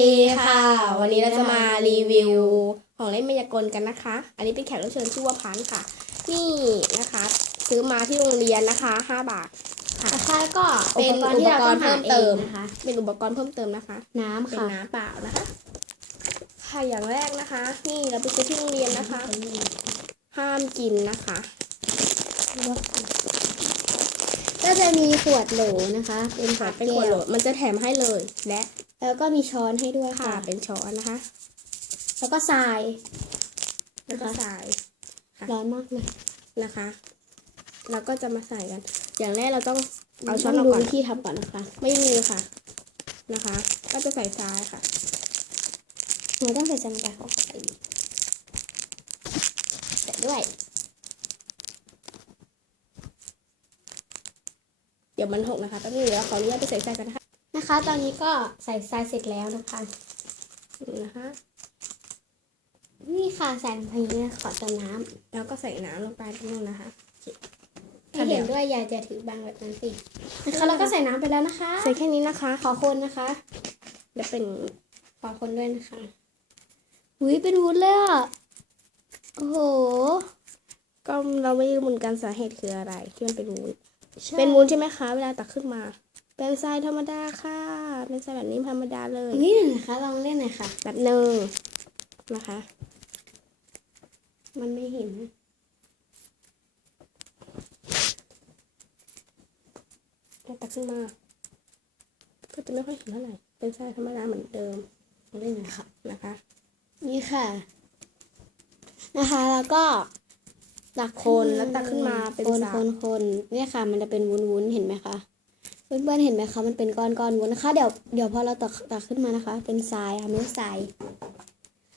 ดีค่ะ วันนี้เราจะมารีวิวของเล่นมายากลกันนะคะ อันนี้เป็นแขกรับเชิญชื่อว่าพันธุ์ค่ะ นี่นะคะ ซื้อมาที่โรงเรียนนะคะ5บาทค่ะนะคะแล้วก็เป็นอุปกรณ์ที่เราต้องหาอุปกรณ์เพิ่มเติมองนะคะ เป็นอุปกรณ์เพิ่มเติมนะคะ น้ำเป็นค่ะน้ำเปล่านะคะ ค่ะอย่างแรกนะคะ นี่เราไปซื้อที่โรงเรียนนะคะ ห้ามกินนะคะก็จะมีขวดโหลนะคะ เป็นขวค่ะดเป็นแก้ขวดโหลวมันจะแถมให้เลยและ แล้วก็มีช้อนให้ด้วยค่ะค่ะ เป็นช้อนนะคะ แล้วก็ทรายแล้วก็ใส่ค่ะร้อนมากเลยนะคะ เราก็จะมาใส่กัน อย่างแรกเราต้องเอาช้ต้ออนงออกดูก่อนวิธีทำก่อนนะคะ ไม่มีค่ะนะคะ ก็จะใส่ทรายค่ะเราต้องใส่จานกระเข้าไปดิใส่ด้วย เดี๋ยวมันหกนะคะแป๊บนึงเดี๋ยวขออนุญาตไปใส่ทรายกันนะคะ นะคะ ตอนนี้ก็ใส่ทรายเสร็จแล้วนะคะนี่นะคะนี่ค่ะใส่ลงไปนี้ขอเติมน้แล้วก็ใส่น้ำลงไปนิดนึงนะคะำให้เห็นด้วยอย่าจะถือบางแบบนั้นสินะคะแล้วก็ใส่น้ำไปแล้วนะคะ ใส่แค่นี้นะคะ ขอคนนะคะ เดี๋ยวเป็นขอคนด้วยนะคะอุ้ยเป็นวุ้นเลยอะโอ้โหก็เราไม่รู้เหมือนกันสาเหตุคืออะไรที่มันเป็นวุ้นใช่เป็นวุ้นใช่ไหมคะ เวลาตักขึ้นมา เป็นทรายธรรมดาค่ะ เป็นทรายแบบนี้ธรรมดาเลยนี่หน่อยนะคะลองเล่นหน่อยค่ะ แบบหนึ่งนะคะ มันไม่เห็นแล้วตักขึ้นมาก็จะไม่ค่อยเห็นเท่าไหร่ เป็นทรายธรรมดาเหมือนเดิมลองเล่นหน่อยค่ะนะคะ นี่ค่ะ นะคะ แล้วก็ตักคนแล้วตักขึ้นมาเป็นคนทรายคนคนเนี่ยค่ะ มันจะเป็นวุ้นวุ้นๆเห็นไหมคะ เพื่อนๆเห็นไหมคะมันเป็นก้อนก้อนๆวุ้นนะคะ เดี๋ยวเดี๋ยวพอเราตักตักขึ้นมานะคะ เป็นทรายค่ะไม่ใช่ทราย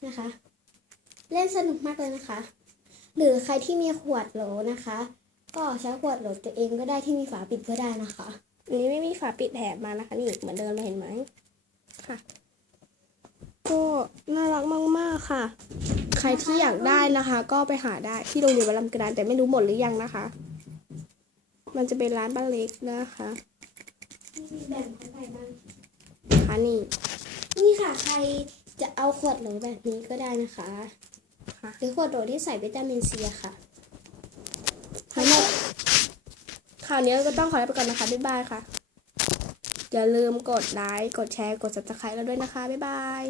นะคะ เล่นสนุกมากเลยนะคะ หรือใครที่มีขวดโหลนะคะ ก็ใช้ขวดโหลตัวเองก็ได้ที่มีฝาปิดก็ได้นะคะอันนี้ไม่มีฝาปิดแถบมานะคะนี่เหมือนเดิมเลยเห็นไหมค่ะก็น่ารักมากๆค่ะ ใครที่อยากได้นะคะ ก็ไปหาได้ที่โรงเรียนวัดลำกระดานแต่ไม่รู้หมดหรือยังนะคะ มันจะเป็นร้านป้าเล็กนะคะมี แบ่งเข้าไปบ้างค่ะนี่ นี่ค่ะใครจะเอาขวดโหลแบบนี้ก็ได้นะคะค่ะ หรือขวดโหลที่ใส่วิตามินซีอะค่ะทั้งหมดข่าวนี้ก็ต้องขอลาไปก่อนนะคะบ๊ายบายค่ะ อย่าลืมกดไลค์กดแชร์กด subscribe เราด้วยนะคะบ๊ายบาย